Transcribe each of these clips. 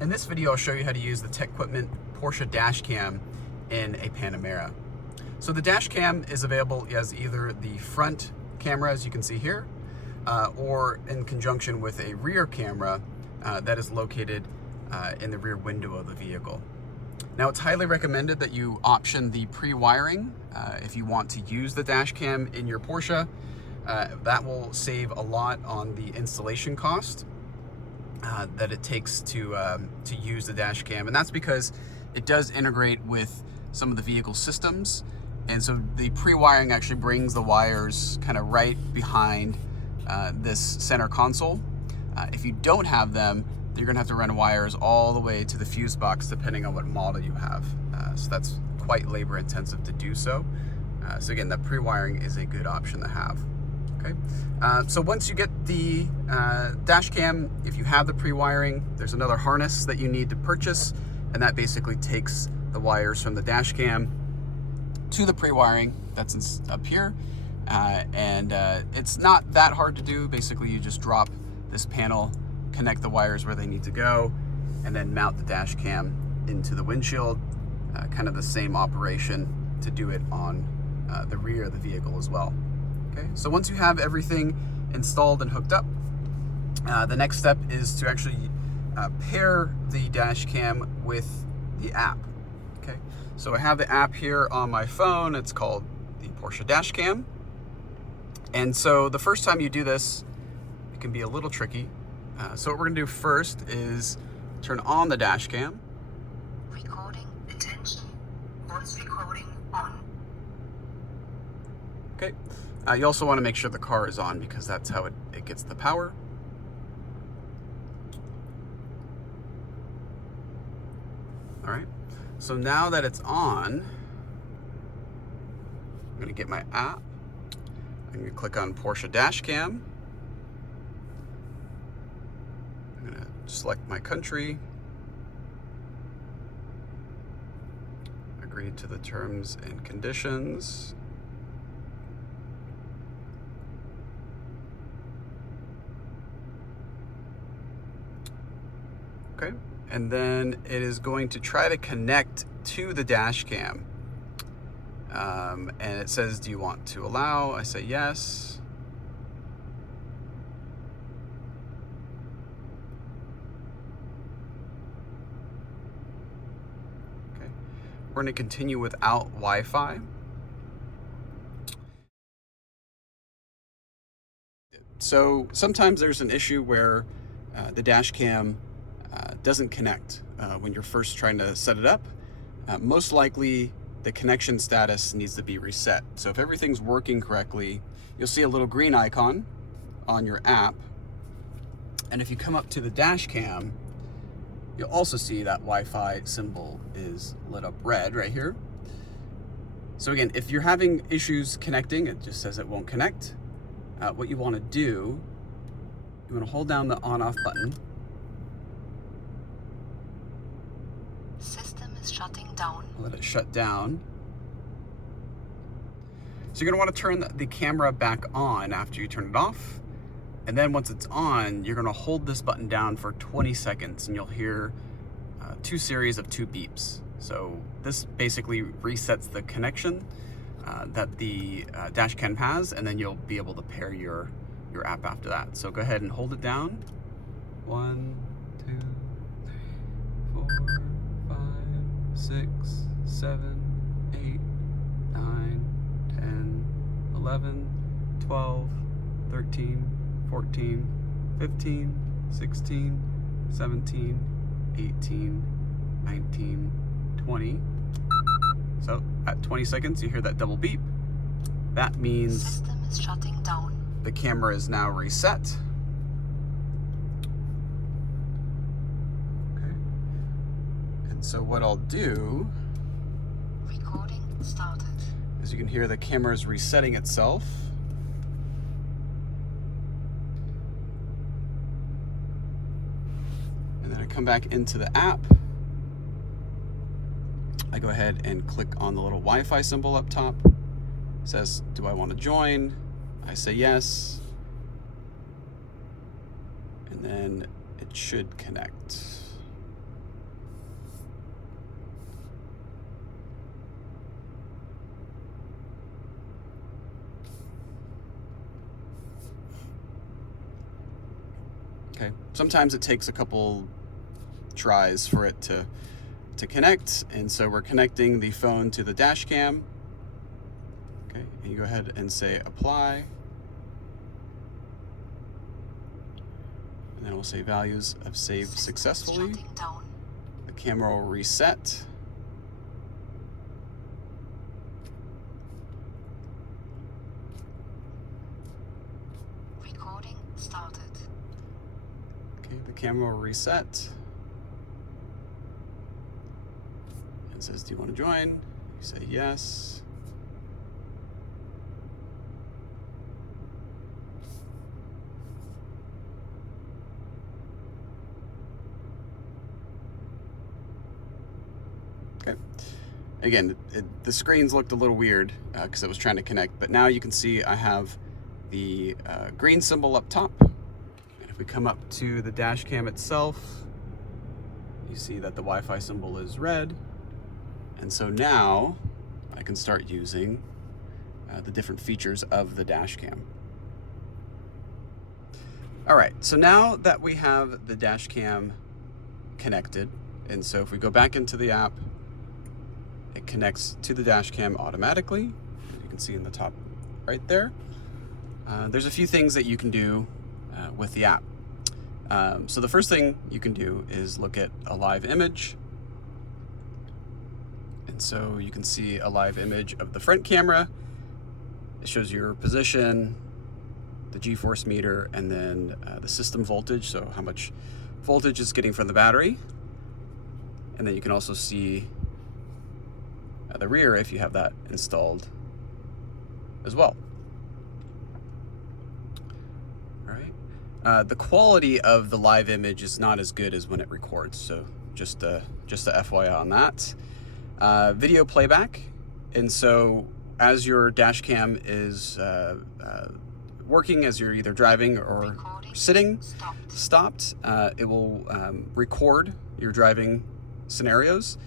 In this video, I'll show you how to use the Techquipment Porsche Dash Cam in a Panamera. So the Dash Cam is available as either the front camera, as you can see here, or in conjunction with a rear camera that is located in the rear window of the vehicle. Now, it's highly recommended that you option the pre-wiring if you want to use the Dash Cam in your Porsche. That will save a lot on the installation cost that it takes to use the dash cam, and that's because it does integrate with some of the vehicle systems, and so the pre-wiring actually brings the wires kind of right behind this center console. If you don't have them, you're gonna have to run wires all the way to the fuse box depending on what model you have. So that's quite labor intensive to do so. So again, that pre-wiring is a good option to have. Okay. So once you get the dash cam, if you have the pre-wiring, there's another harness that you need to purchase, and that basically takes the wires from the dash cam to the pre-wiring that's up here. It's not that hard to do. Basically, you just drop this panel, connect the wires where they need to go, and then mount the dash cam into the windshield. Kind of the same operation to do it on the rear of the vehicle as well. Okay, so once you have everything installed and hooked up, the next step is to actually pair the dash cam with the app. Okay, so I have the app here on my phone. It's called the Porsche Dash Cam. And so the first time you do this, it can be a little tricky. So what we're gonna do first is turn on the dash cam. Recording attention. Voice recording on. Okay. You also want to make sure the car is on because that's how it gets the power. All right. So now that it's on, I'm going to get my app. I'm going to click on Porsche Dash Cam. I'm going to select my country. Agree to the terms and conditions. Okay, and then it is going to try to connect to the dash cam. And it says, do you want to allow? I say yes. Okay, we're going to continue without Wi-Fi. So sometimes there's an issue where the dash cam doesn't connect when you're first trying to set it up. Most likely the connection status needs to be reset. So if everything's working correctly, you'll see a little green icon on your app. And if you come up to the dash cam, you'll also see that Wi-Fi symbol is lit up red right here. So again, if you're having issues connecting, it just says it won't connect. What you want to do, you want to hold down the on-off button. System is shutting down. Let it shut down. So you're going to want to turn the camera back on after you turn it off. And then once it's on, you're going to hold this button down for 20 seconds and you'll hear two series of 2 beeps. So this basically resets the connection that the dash cam has, and then you'll be able to pair your app after that. So go ahead and hold it down. 1, 2, 3, 4, 5, 6, 7, 8, 9, 10, 11, 12, 13, 14, 15, 16, 17, 18, 19, 20. So at 20 seconds, you hear that double beep. That means System is shutting down. the camera is now reset. Okay. And so what I'll do Recording started. is you can hear the camera is resetting itself. And then I come back into the app. I go ahead and click on the little Wi-Fi symbol up top. It says, do I want to join? I say yes. And then it should connect. Okay. Sometimes it takes a couple tries for it to connect, and so we're connecting the phone to the dash cam. Okay, and you go ahead and say apply. And then we'll say values have saved successfully. The camera will reset. Recording started. Okay, the camera will reset. It says, do you want to join? You say yes. Okay. Again, the screens looked a little weird because I was trying to connect, but now you can see I have the green symbol up top. And if we come up to the dash cam itself, you see that the Wi-Fi symbol is red. And so now I can start using the different features of the dash cam. All right, so now that we have the dash cam connected, and so if we go back into the app, it connects to the dash cam automatically, as you can see in the top right there. There's a few things that you can do with the app. So the first thing you can do is look at a live image. And so you can see a live image of the front camera. It shows your position, the G-force meter, and then the system voltage, so how much voltage it's getting from the battery. And then you can also see the rear if you have that installed as well. All right. The quality of the live image is not as good as when it records, so just a FYI on that. Video playback, and so as your dash cam is working, as you're either driving or sitting, stopped, it will record your driving scenarios.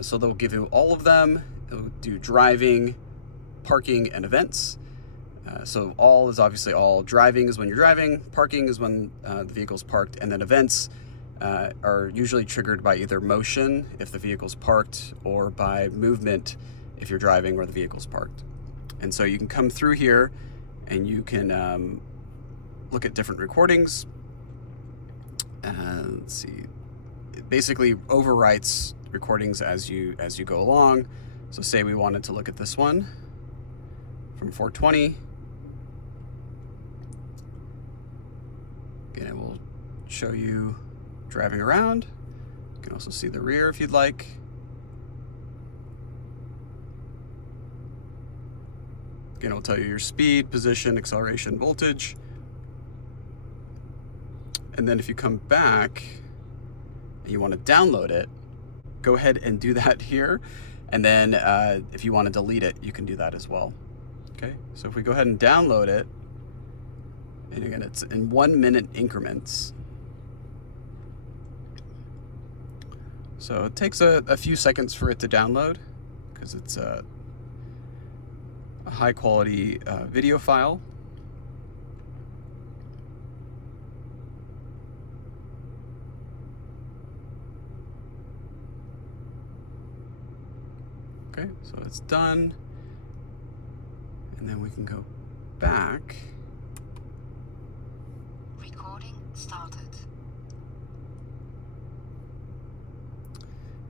So they'll give you all of them. It'll do driving, parking, and events. So all is obviously all. Driving is when you're driving, parking is when the vehicle's parked, and then events are usually triggered by either motion if the vehicle's parked, or by movement if you're driving or the vehicle's parked. And so you can come through here and you can look at different recordings. Let's see. It basically overwrites recordings as you go along. So say we wanted to look at this one from 420. Again, it will show you driving around. You can also see the rear if you'd like. Again, it'll tell you your speed, position, acceleration, voltage. And then if you come back and you want to download it, go ahead and do that here. And then if you want to delete it, you can do that as well. Okay, so if we go ahead and download it, and again, it's in 1 minute increments. So it takes a few seconds for it to download because it's a high quality video file. Okay, so it's done. And then we can go back. Recording started.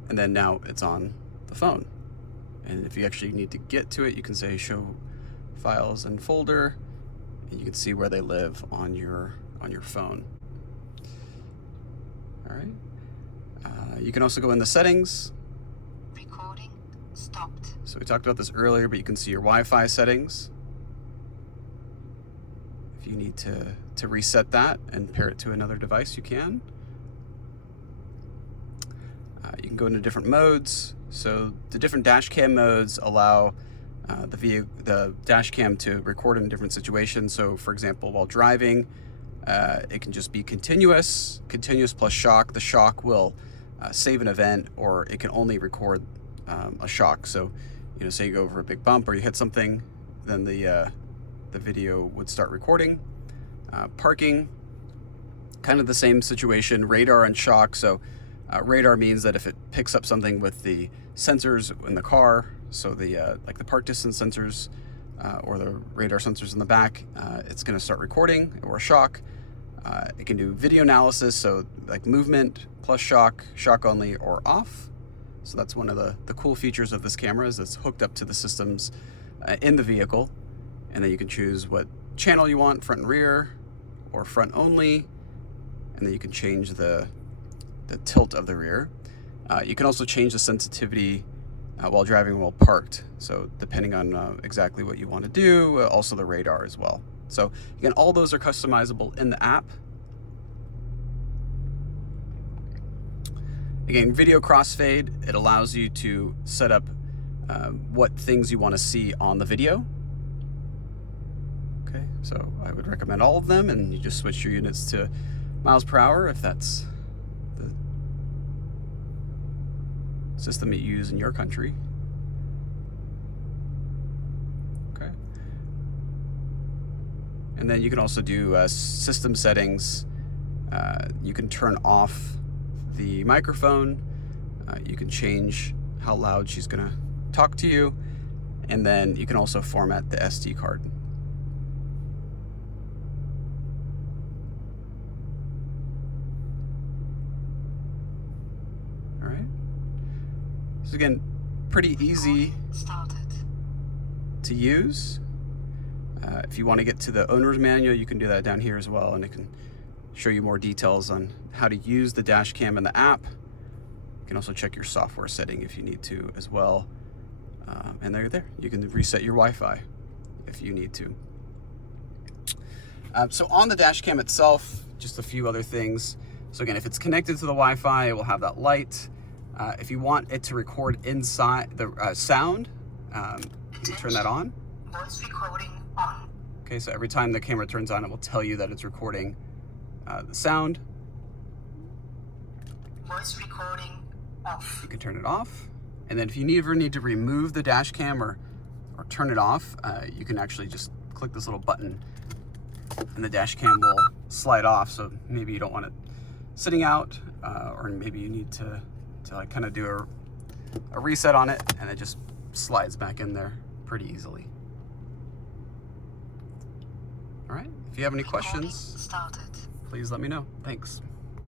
And then now it's on the phone. And if you actually need to get to it, you can say show files and folder, and you can see where they live on your phone. All right. You can also go in the settings. Recording stopped. So we talked about this earlier, but you can see your Wi-Fi settings. If you need to reset that and pair it to another device, you can. You can go into different modes. So the different dash cam modes allow the dash cam to record in different situations. So for example, while driving, it can just be continuous plus shock. The shock will save an event, or it can only record a shock. So, you know, say you go over a big bump or you hit something, then the video would start recording. Parking, kind of the same situation, radar and shock. So radar means that if it picks up something with the sensors in the car, so the like the park distance sensors or the radar sensors in the back, it's going to start recording. Or shock, it can do video analysis, so like movement plus shock, shock only, or off. So that's one of the cool features of this camera, is it's hooked up to the systems in the vehicle, and then you can choose what channel you want, front and rear, or front only, and then you can change the tilt of the rear. You can also change the sensitivity while driving while parked, so depending on exactly what you want to do, also the radar as well. So again, all those are customizable in the app. Again, video crossfade, it allows you to set up what things you want to see on the video. Okay, so I would recommend all of them, and you just switch your units to miles per hour if that's the system you use in your country. Okay. And then you can also do system settings. You can turn off the microphone. You can change how loud she's gonna talk to you, and then you can also format the SD card. All right. So again, pretty easy to use. If you want to get to the owner's manual, you can do that down here as well, and it can show you more details on how to use the dash cam in the app. You can also check your software setting if you need to as well. And there. You can reset your Wi-Fi if you need to. So on the dash cam itself, just a few other things. So again, if it's connected to the Wi-Fi, it will have that light. If you want it to record inside the sound, you turn that on. Voice recording on. Okay, so every time the camera turns on, it will tell you that it's recording the sound. Voice recording off. You can turn it off. And then if you ever need to remove the dash cam or turn it off, you can actually just click this little button and the dash cam will slide off. So maybe you don't want it sitting out, or maybe you need to like kind of do a reset on it, and it just slides back in there pretty easily. All right, if you have any questions, Started. please let me know. Thanks.